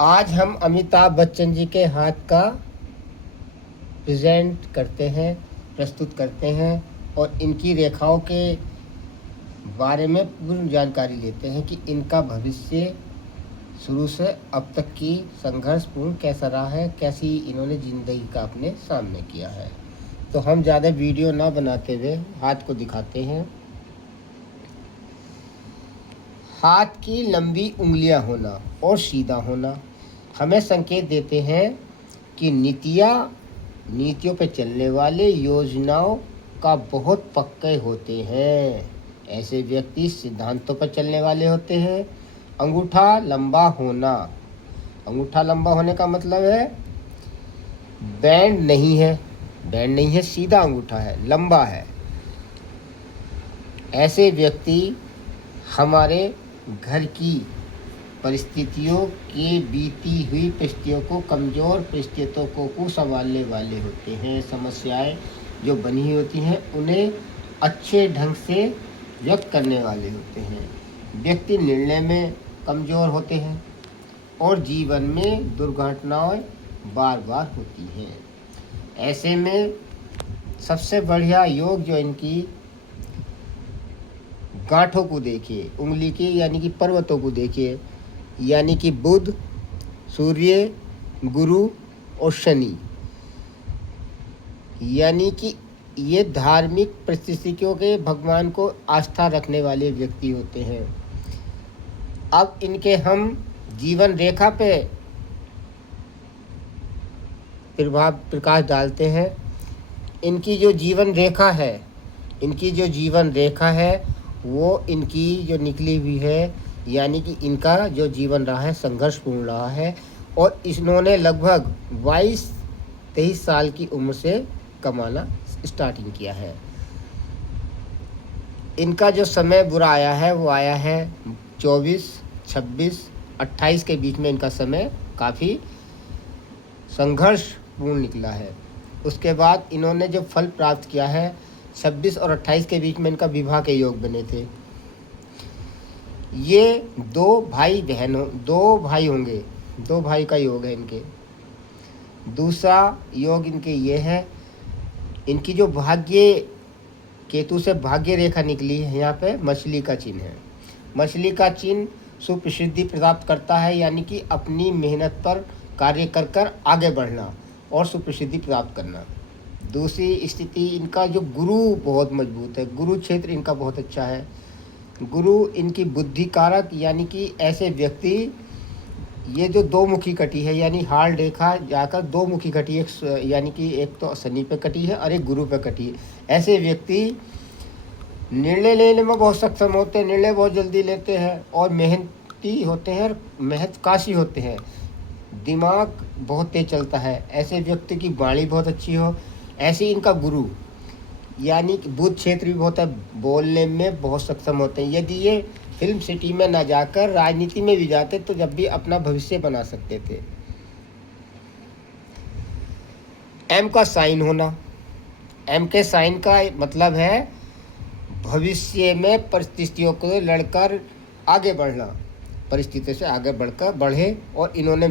आज हम अमिताभ बच्चन जी के हाथ का प्रस्तुत करते हैं और इनकी रेखाओं के बारे में पूर्ण जानकारी लेते हैं कि इनका भविष्य शुरू से अब तक की संघर्षपूर्ण कैसा रहा है, कैसी इन्होंने ज़िंदगी का अपने सामने किया है। तो हम ज़्यादा वीडियो ना बनाते हुए हाथ को दिखाते हैं। हाथ की लंबी उंगलियां होना और सीधा होना हमें संकेत देते हैं कि नीतियों पर चलने वाले योजनाओं का बहुत पक्के होते हैं। ऐसे व्यक्ति सिद्धांतों पर चलने वाले होते हैं। अंगूठा लंबा होने का मतलब है बैंड नहीं है, सीधा अंगूठा है, लंबा है। ऐसे व्यक्ति हमारे घर की परिस्थितियों की बीती हुई परिस्थितियों को, कमज़ोर परिस्थितियों को संभालने वाले होते हैं। समस्याएं जो बनी हुई होती हैं उन्हें अच्छे ढंग से व्यक्त करने वाले होते हैं। व्यक्ति निर्णय में कमज़ोर होते हैं और जीवन में दुर्घटनाएं बार बार होती हैं। ऐसे में सबसे बढ़िया योग जो इनकी गांठों को देखिए, उंगली की यानी कि पर्वतों को देखिए, यानी कि बुध, सूर्य, गुरु और शनि, यानी कि ये धार्मिक परिस्थितियों के भगवान को आस्था रखने वाले व्यक्ति होते हैं। अब इनके हम जीवन रेखा पे प्रकाश डालते हैं। इनकी जो जीवन रेखा है वो इनकी जो निकली हुई है, यानी कि इनका जो जीवन रहा है संघर्षपूर्ण रहा है और इन्होंने लगभग 22-23 साल की उम्र से कमाना स्टार्टिंग किया है। इनका जो समय बुरा आया है वो आया है 24, 26, 28 के बीच में। इनका समय काफ़ी संघर्षपूर्ण निकला है। उसके बाद इन्होंने जो फल प्राप्त किया है 26 और 28 के बीच में इनका विवाह के योग बने थे। ये दो भाई होंगे, 2 भाई का योग है इनके। दूसरा योग इनके ये है, इनकी जो केतु से भाग्य रेखा निकली है, यहाँ पे मछली का चिन्ह है। मछली का चिन्ह सुप्रसिद्धि प्राप्त करता है, यानी कि अपनी मेहनत पर कार्य कर आगे बढ़ना और सुप्रसिद्धि प्राप्त करना। दूसरी स्थिति इनका जो गुरु बहुत मजबूत है, गुरु क्षेत्र इनका बहुत अच्छा है। गुरु इनकी बुद्धि कारक, यानी कि ऐसे व्यक्ति, ये जो 2 मुखी कटी है यानी हाल रेखा जाकर 2 मुखी कटी है, यानी कि एक तो शनि पे कटी है और एक गुरु पे कटी है। ऐसे व्यक्ति निर्णय लेने में बहुत सक्षम होते हैं, निर्णय बहुत जल्दी लेते हैं और मेहनती होते हैं और महत्वाकांक्षी होते हैं। दिमाग बहुत तेज चलता है। ऐसे व्यक्ति की वाणी बहुत अच्छी हो। ऐसे इनका गुरु यानी कि बुध क्षेत्र भी बहुत है, बोलने में बहुत सक्षम होते हैं। यदि ये फिल्म सिटी में ना जाकर राजनीति में भी जाते तो जब भी अपना भविष्य बना सकते थे। एम का साइन होना, एम के साइन का मतलब है भविष्य में परिस्थितियों को लड़कर आगे बढ़ना, परिस्थितियों से आगे बढ़े और इन्होंने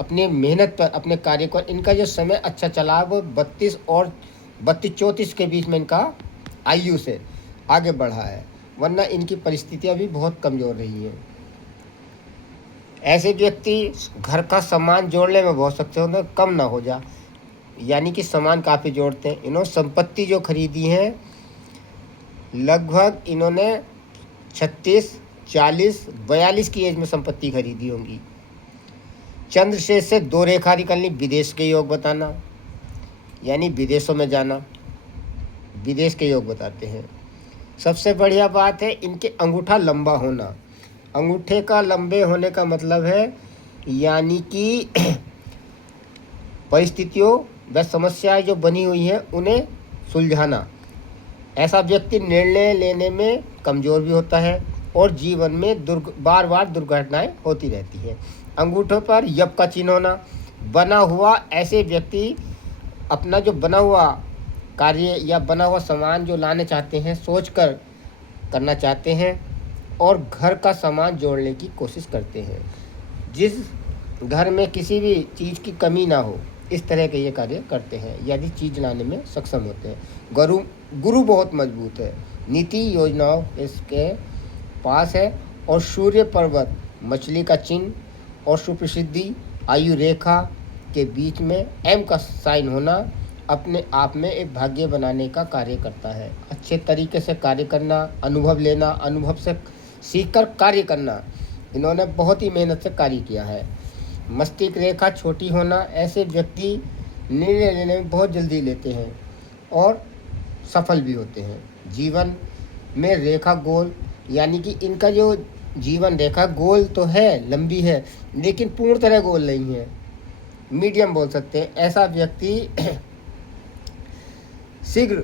अपने मेहनत पर, अपने कार्य को, इनका जो समय अच्छा चला वो 32-34 के बीच में इनका आयु से आगे बढ़ा है, वरना इनकी परिस्थितियां भी बहुत कमज़ोर रही हैं। ऐसे व्यक्ति घर का सामान जोड़ने में बहुत सक्षम होते हैं, कम ना हो जा, यानी कि सामान काफ़ी जोड़ते हैं। इन्होंने संपत्ति जो खरीदी है लगभग इन्होंने 36, 40, 42 की एज में संपत्ति खरीदी होंगी। चंद्रशेष से 2 रेखा निकलनी, विदेश के योग बताना, यानी विदेशों में जाना, विदेश के योग बताते हैं। सबसे बढ़िया बात है इनके अंगूठा लंबा होना। अंगूठे का लंबे होने का मतलब है यानी कि परिस्थितियों व समस्याएं जो बनी हुई हैं उन्हें सुलझाना। ऐसा व्यक्ति निर्णय लेने में कमज़ोर भी होता है और जीवन में बार बार दुर्घटनाएं होती रहती हैं। अंगूठों पर यप का चिन्ह होना, बना हुआ, ऐसे व्यक्ति अपना जो बना हुआ कार्य या बना हुआ सामान जो लाने चाहते हैं सोचकर करना चाहते हैं और घर का सामान जोड़ने की कोशिश करते हैं। जिस घर में किसी भी चीज़ की कमी ना हो, इस तरह के ये कार्य करते हैं यदि चीज़ लाने में सक्षम होते हैं। गुरु गुरु बहुत मजबूत है, नीति योजनाओं इसके पास है, और सूर्य पर्वत मछली का चिन्ह और सुप्रसिद्धि आयु रेखा के बीच में एम का साइन होना अपने आप में एक भाग्य बनाने का कार्य करता है। अच्छे तरीके से कार्य करना, अनुभव लेना, अनुभव से सीखकर कार्य करना, इन्होंने बहुत ही मेहनत से कार्य किया है। मस्तिष्क रेखा छोटी होना, ऐसे व्यक्ति निर्णय लेने में बहुत जल्दी लेते हैं और सफल भी होते हैं। जीवन में रेखा गोल, यानी कि इनका जो जीवन रेखा गोल तो है, लंबी है, लेकिन पूर्ण तरह गोल नहीं है, मीडियम बोल सकते हैं। ऐसा व्यक्ति शीघ्र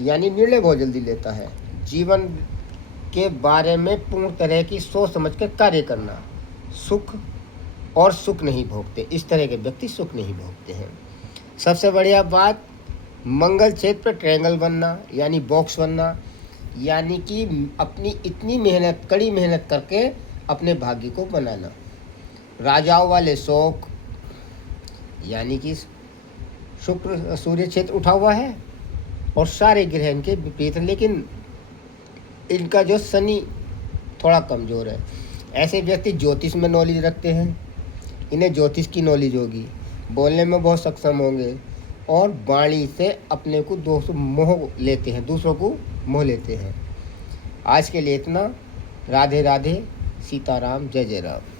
यानी निर्णय बहुत जल्दी लेता है। जीवन के बारे में पूर्ण तरह की सोच समझ कर कार्य करना, सुख और सुख नहीं भोगते, इस तरह के व्यक्ति सुख नहीं भोगते हैं। सबसे बढ़िया बात, मंगल क्षेत्र पर ट्रायंगल बनना यानी बॉक्स बनना, यानी कि अपनी इतनी मेहनत, कड़ी मेहनत करके अपने भाग्य को बनाना। राजाओं वाले शौक, यानी कि शुक्र सूर्य क्षेत्र उठा हुआ है और सारे ग्रह इनके विपरीत, लेकिन इनका जो शनि थोड़ा कमज़ोर है। ऐसे व्यक्ति ज्योतिष में नॉलेज रखते हैं, इन्हें ज्योतिष की नॉलेज होगी, बोलने में बहुत सक्षम होंगे और वाणी से अपने को दूसरों को मोह लेते हैं। आज के लिए इतना। राधे राधे, सीताराम, जय जय राम।